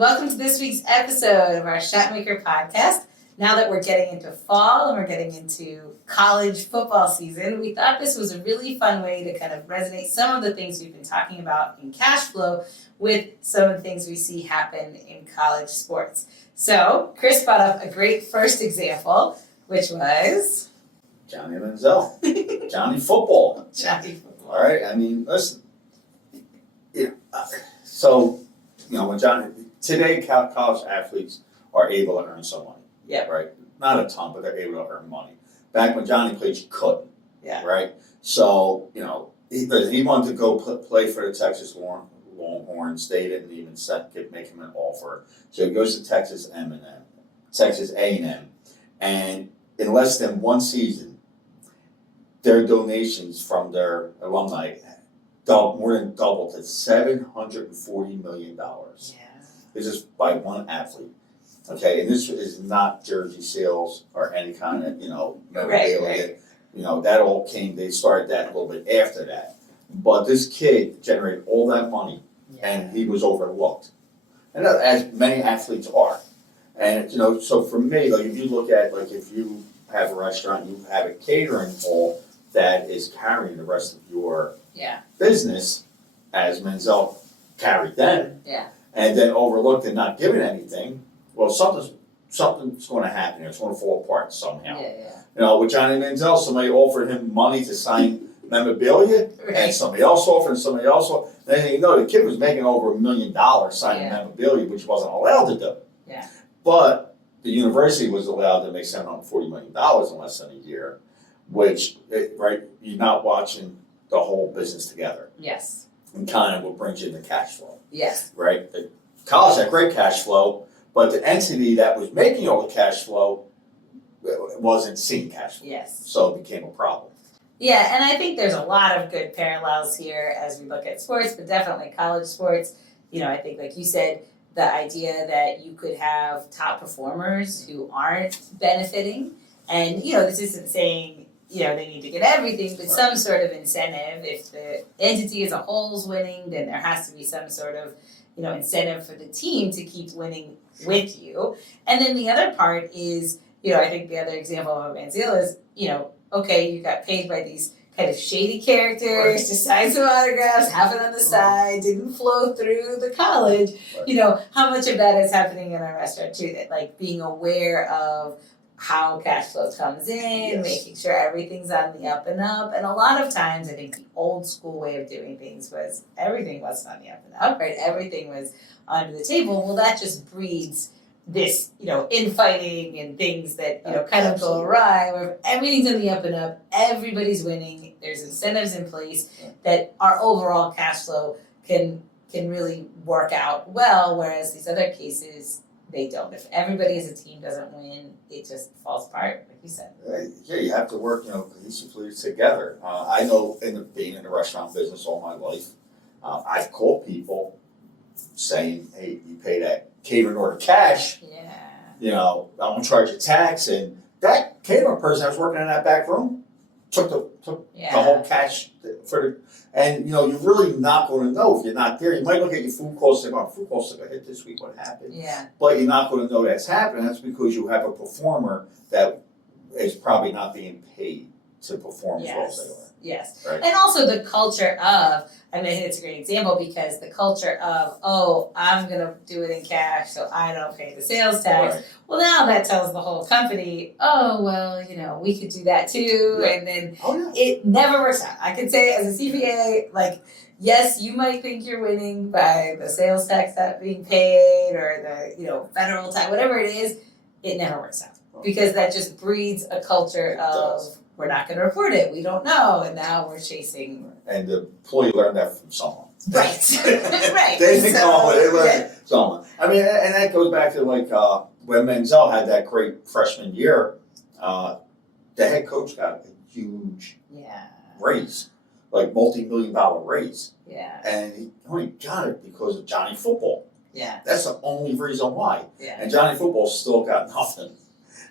welcome to this week's episode of our Shotmaker podcast. Now that we're getting into fall and we're getting into college football season, we thought this was a really fun way to kind of resonate some of the things we've been talking about in cash flow with some of the things we see happen in college sports. So Chris brought up a great first example, which was Johnny Manziel, Johnny Football. Johnny Football. All right, I mean, listen. When today college athletes are able to earn some money. Yeah. Right. Not a ton, but they're able to earn money. Back when Johnny played, you couldn't. Yeah. Right. So he wanted to go play for the Texas Longhorns. They didn't even make him an offer. So he goes to Texas A&M, and in less than one season, their donations from their alumni more than doubled to $740 million. Yeah. This is by one athlete. Okay, and this is not jersey sales or any kind of, memorabilia. Right. That all came, they started that a little bit after that. But this kid generated all that money, and he was overlooked. And as many athletes are. And, so for me, if you look at, if you have a restaurant, you have a catering hall that is carrying the rest of your business, as Manziel carried them, and then overlooked and not given anything, well, something's going to happen. It's going to fall apart somehow. With Johnny Manziel, somebody offered him money to sign memorabilia, and somebody else offered, Then the kid was making over $1 million signing memorabilia, which he wasn't allowed to do. Yeah. But the university was allowed to make $740 million in less than a year, which, you're not watching the whole business together. Yes. And kind of what brings you into cash flow. Yes. Right? The college had great cash flow, but the entity that was making all the cash flow wasn't seeing cash flow. Yes. So it became a problem. Yeah, and I think there's a lot of good parallels here as we look at sports, but definitely college sports. I think, like you said, the idea that you could have top performers who aren't benefiting. And, this isn't saying, they need to get everything, but some sort of incentive. If the entity as a whole is winning, then there has to be some sort of, incentive for the team to keep winning with you. And then the other part is, I think the other example of Manziel is, okay, you got paid by these kind of shady characters to sign some autographs, have it on the side, didn't flow through the college. How much of that is happening in our restaurant too? That being aware of how cash flow comes in, making sure everything's on the up and up. And a lot of times, I think the old school way of doing things was everything wasn't on the up and up, right? Everything was under the table. Well, that just breeds this, infighting and things that, kind of go awry, where everything's on the up and up, everybody's winning, there's incentives in place that our overall cash flow can really work out well, whereas these other cases, they don't. If everybody as a team doesn't win, it just falls apart, like you said. Yeah, you have to work, cohesively together. I know, being in the restaurant business all my life, I've called people saying, "Hey, you pay that catering order cash. I won't charge you tax." And that catering person that was working in that back room took the whole cash and you're really not going to know if you're not there. You might look at your food costs and say, "Food costs took a hit this week. What happened?" Yeah. But you're not going to know that's happening. That's because you have a performer that is probably not being paid to perform as well as they are. Yes. Right? And also the culture of, I think it's a great example because the culture of, I'm going to do it in cash so I don't pay the sales tax. Right. Well, now that tells the whole company, we could do that too. And then it never works out. I could say as a CPA, yes, you might think you're winning by the sales tax not being paid or the, federal tax, whatever it is, it never works out. Because that just breeds a culture of, we're not going to report it. We don't know. And now we're chasing. And the employee learned that from someone. Right. Right. They learned it from someone. I mean, and that goes back to when Manziel had that great freshman year, the head coach got a huge raise, multi-million-dollar raise. Yeah. And he only got it because of Johnny Football. Yeah. That's the only reason why. Yeah. And Johnny Football still got nothing.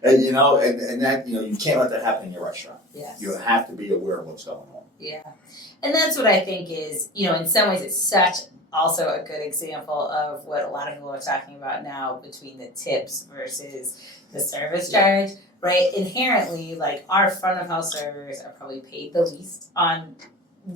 And, and that, you can't let that happen in your restaurant. Yes. You have to be aware of what's going on. Yeah. And that's what I think is, in some ways it's such also a good example of what a lot of people are talking about now between the tips versus the service charge, right? Inherently, like our front of house servers are probably paid the least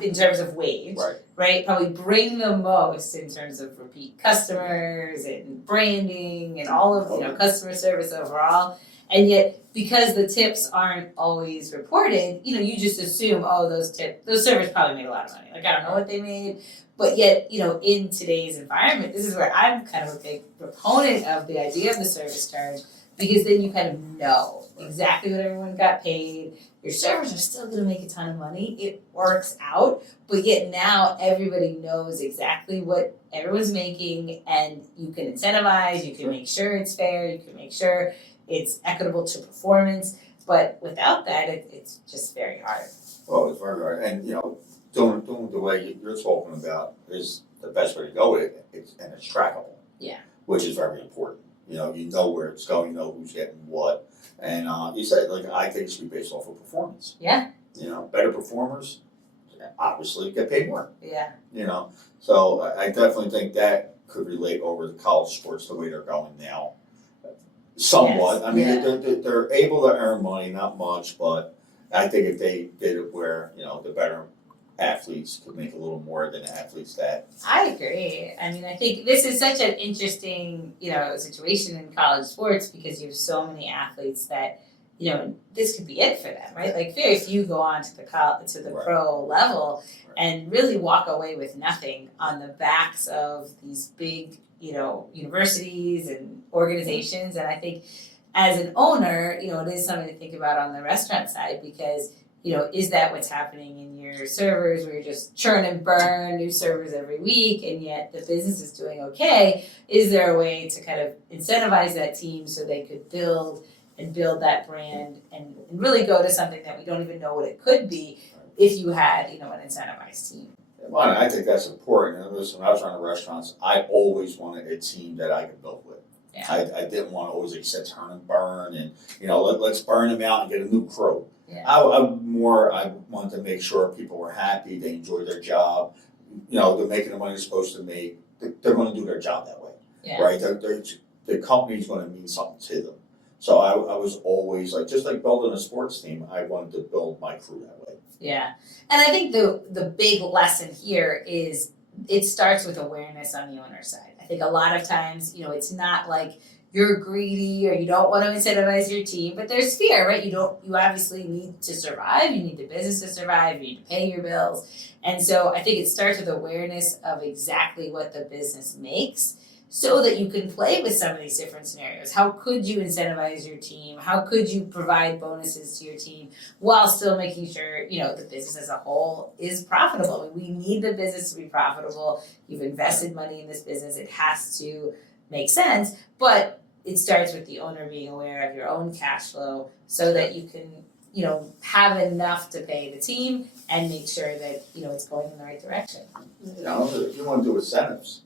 in terms of wage, right? Probably bring the most in terms of repeat customers and branding and all of customer service overall. And yet, because the tips aren't always reported, you just assume, oh, those servers probably made a lot of money. Like I don't know what they made, but yet, in today's environment, this is where I'm kind of a big proponent of the idea of the service charge, because then you kind of know exactly what everyone got paid. Your servers are still going to make a ton of money. It works out, but yet now everybody knows exactly what everyone's making, and you can incentivize, you can make sure it's fair, you can make sure it's equitable to performance. But without that, it's just very hard. Well, it's very hard, and doing the way you're talking about is the best way to go with it, and it's trackable. Yeah. Which is very important. You know where it's going, you know who's getting what, and you said I think it should be based off of performance. Yeah. Better performers obviously get paid more. Yeah. So I definitely think that could relate over to college sports the way they're going now. Somewhat. Yes. I mean, they're able to earn money, not much, but I think if they did it where the better athletes could make a little more than the athletes that. I agree. I mean, I think this is such an interesting, situation in college sports, because you have so many athletes that, this could be it for them, right? Like very few go on to the pro level and really walk away with nothing on the backs of these big, universities and organizations. And I think as an owner, it is something to think about on the restaurant side, because is that what's happening in your servers, where you're just churn and burn new servers every week, and yet the business is doing okay? Is there a way to kind of incentivize that team so they could build that brand and really go to something that we don't even know what it could be if you had, an incentivized team? Well, I think that's important. And listen, when I was running restaurants, I always wanted a team that I could build with. Yeah. I didn't want to always, like you said, turn and burn and, let's burn them out and get a new crew. Yeah. I wanted to make sure people were happy, they enjoyed their job, they're making the money they're supposed to make, they're going to do their job that way, right? The company's going to mean something to them. So I was always just like building a sports team, I wanted to build my crew that way. Yeah, and I think the big lesson here is it starts with awareness on the owner's side. I think a lot of times, it's not like you're greedy or you don't want to incentivize your team, but there's fear, right? You obviously need to survive, you need the business to survive, you need to pay your bills. And so I think it starts with awareness of exactly what the business makes, so that you can play with some of these different scenarios. How could you incentivize your team? How could you provide bonuses to your team while still making sure, the business as a whole is profitable? I mean, we need the business to be profitable. You've invested money in this business. It has to make sense, but it starts with the owner being aware of your own cash flow so that you can, have enough to pay the team and make sure that, it's going in the right direction. If you want to do incentives,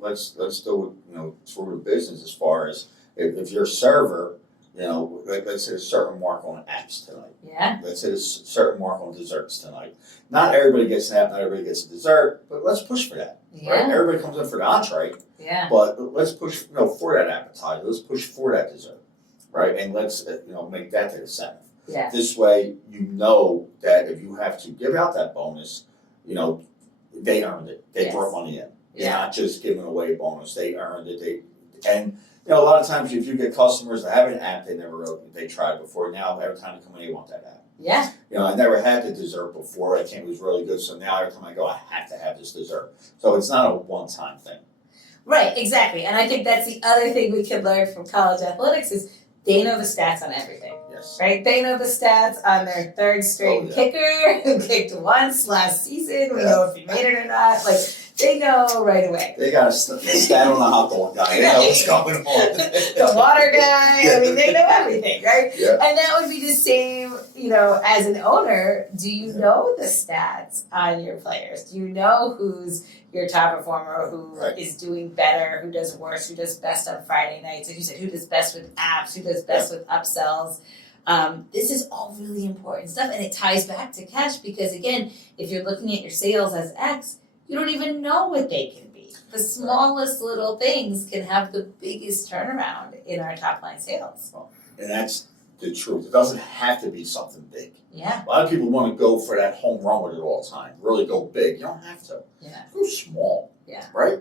let's do it, through the business, as far as if you're a server, let's hit a certain mark on apps tonight. Yeah. Let's hit a certain mark on desserts tonight. Not everybody gets an app, not everybody gets a dessert, but let's push for that. Yeah. Right? Everybody comes in for the entree. Yeah. But let's push, for that appetizer. Let's push for that dessert, right? And let's, make that the incentive. Yeah. This way, that if you have to give out that bonus, they earned it. They brought money in. You're not just giving away a bonus. They earned it. A lot of times if you get customers that have an app they tried before, now every time they come in they want that app. Yeah. I never had the dessert before. It was really good. So now every time I go, I have to have this dessert. So it's not a one-time thing. Right, exactly. And I think that's the other thing we can learn from college athletics is they know the stats on everything. Yes. Right? They know the stats on their third string kicker who kicked once last season. We know if he made it or not. They know right away. They got a stat on the hot dog guy. They know what's going on. The water guy. I mean, they know everything, right? Yeah. And that would be the same, as an owner. Do you know the stats on your players? Do you know who's your top performer, who is doing better, who does worse, who does best on Friday nights? Like you said, who does best with apps, who does best with upsells? This is all really important stuff, and it ties back to cash because, again, if you're looking at your sales as X, you don't even know what they can be. be. The smallest little things can have the biggest turnaround in our top line sales. And that's the truth. It doesn't have to be something big. Yeah. A lot of people want to go for that home run with it all the time. Really go big. You don't have to. Yeah. Go small. Yeah. Right?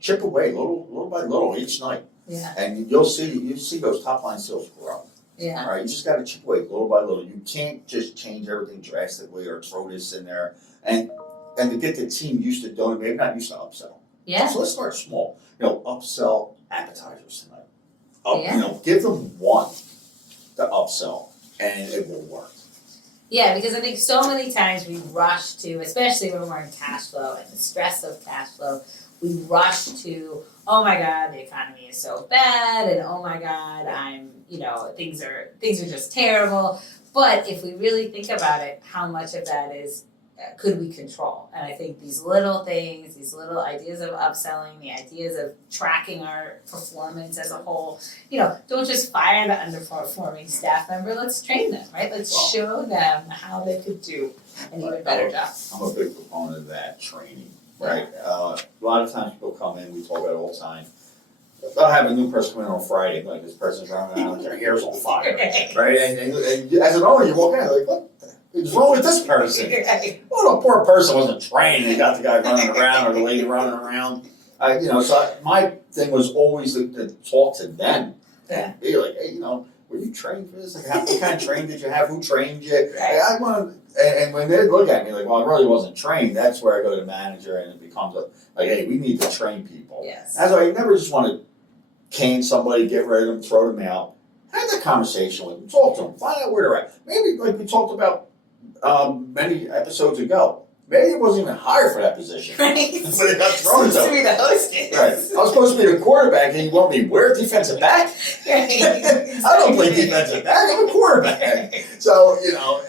Chip away little by little each night. Yeah. And you see those top line sales grow. Yeah. All right, you just got to chip away little by little. You can't just change everything drastically or throw this in there. And to get the team used to doing it, maybe not used to upsell. Yeah. So let's start small. Upsell appetizers tonight. Yeah. Give them one to upsell, and it will work. Yeah, because I think so many times we rush to, especially when we're in cash flow and the stress of cash flow, we rush to, oh my God, the economy is so bad, and oh my God, things are just terrible. But if we really think about it, how much of that is could we control? And I think these little things, these little ideas of upselling, the ideas of tracking our performance as a whole, don't just fire the underperforming staff member, let's train them, right? Let's show them how they could do an even better job. I'm a big proponent of that training, right? A lot of times people come in, we talk about it all the time. They'll have a new person come in on Friday, like this person's running around, their hair's on fire, right? And as an owner, you walk in, like, what is wrong with this person? Well, the poor person wasn't trained. They got the guy running around or the lady running around. So my thing was always to talk to them. Yeah. Be like, hey, were you trained for this? Like, what kind of training did you have? Who trained you? Right. I want to, and when they look at me like, well, I really wasn't trained, that's where I go to the manager and it becomes like, hey, we need to train people. Yes. That's why I never just want to cane somebody, get rid of them, throw them out. Have that conversation with them, talk to them, find out where they're at. Maybe like we talked about many episodes ago. Maybe it wasn't even hired for that position. Right. But it got thrown to Supposed to be the hostess. Right. I was supposed to be the quarterback and you want me where? Defensive back? Right. I don't play defensive back, I'm a quarterback. So,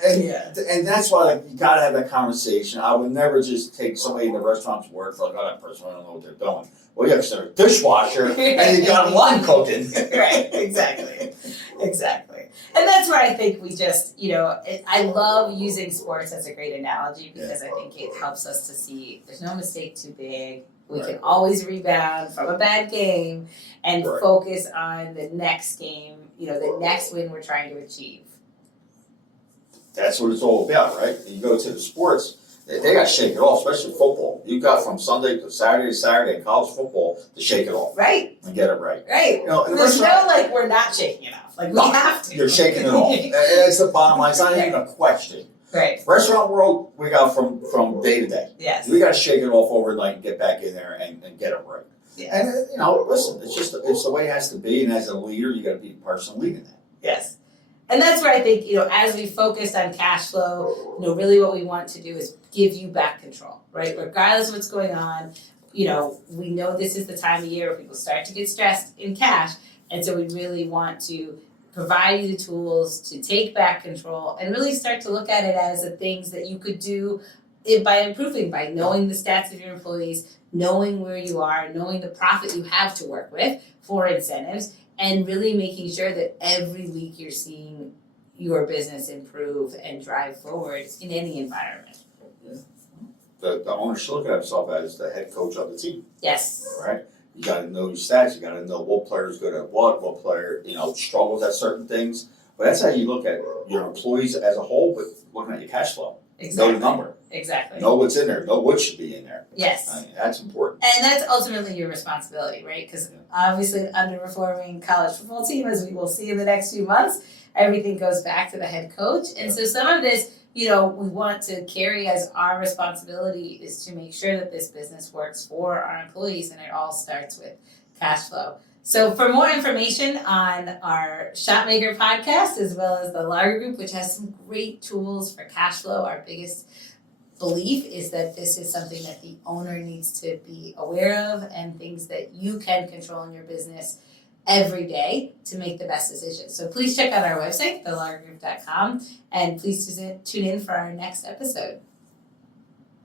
and that's why you gotta have that conversation. I would never just take somebody in the restaurant's word for like, oh, that person, I don't know what they're doing. Well, you have to a dishwasher and you got line cooking. Right, exactly. And that's where I think we just, I love using sports as a great analogy because I think it helps us to see there's no mistake too big. We can always rebound from a bad game and focus on the next game, the next win we're trying to achieve. That's what it's all about, right? You go to the sports, they got to shake it off, especially football. You got from Sunday to Saturday in college football to shake it off. Right. And get it right. Right. There's no we're not shaking it off. Like we have to. You're shaking it off. That's the bottom line. It's not even a question. Right. Restaurant world, we got from day to day. Yes. We got to shake it off overnight and get back in there and get it right. Yes. And listen, it's the way it has to be. And as a leader, you got to be the person leading that. Yes. And that's where I think, as we focused on cash flow, really what we want to do is give you back control, right? Regardless of what's going on, we know this is the time of year where people start to get stressed in cash. And so we really want to provide you the tools to take back control and really start to look at it as the things that you could do by improving, by knowing the stats of your employees, knowing where you are, knowing the profit you have to work with for incentives, and really making sure that every week you're seeing your business improve and drive forward in any environment. Yeah. The owner should look at himself as the head coach of the team. Yes. Right? You got to know your stats. You got to know what player's good at what player, struggles at certain things. But that's how you look at your employees as a whole, but looking at your cash flow. Exactly. Know the number. Exactly. Know what's in there. Know what should be in there. Yes. That's important. And that's ultimately your responsibility, right? Because obviously an underperforming college football team, as we will see in the next few months, everything goes back to the head coach. And so some of this, we want to carry as our responsibility is to make sure that this business works for our employees, and it all starts with cash flow. So for more information on our Shotmaker podcast, as well as the Lager Group, which has some great tools for cash flow, our biggest belief is that this is something that the owner needs to be aware of and things that you can control in your business every day to make the best decisions. So please check out our website, thelagergroup.com, and please tune in for our next episode.